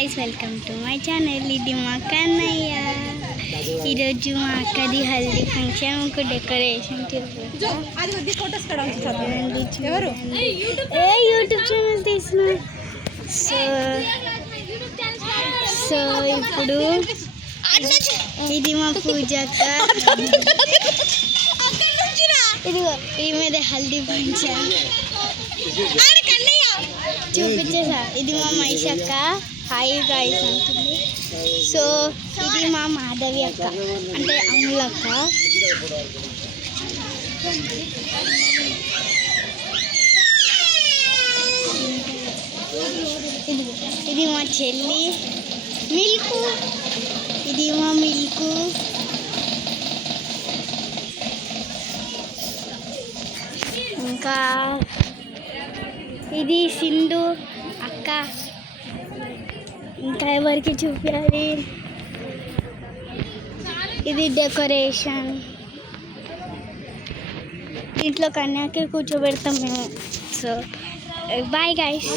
Welcome to my channel. ఇది మా కన్నయ్య. ఈరోజు మా అక్కది హల్దీ ఫంక్షన్, ఒక డెకరేషన్ యూట్యూబ్ ఛానల్ తీసిన. సో ఇప్పుడు ఇది మా పూజక్క. ఇదిగో ఈమెదే హల్దీ ఫంక్షన్ చూపించేసా. ఇది మా మైషక్క హాయ్ గాయ్స్ అంటుంది. సో ఇది మా మాధవి అక్క, అంటే అమ్ములక్క. ఇది మా చెల్లి మిల్కు. ఇది మా మిల్కు. ఇంకా ఇది సింధు అక్క. ఇంకా ఎవరికి చూపించాలి? ఇది డెకరేషన్. ఇంట్లో కన్యాకే కూర్చోబెడతాం మేము. So bye guys.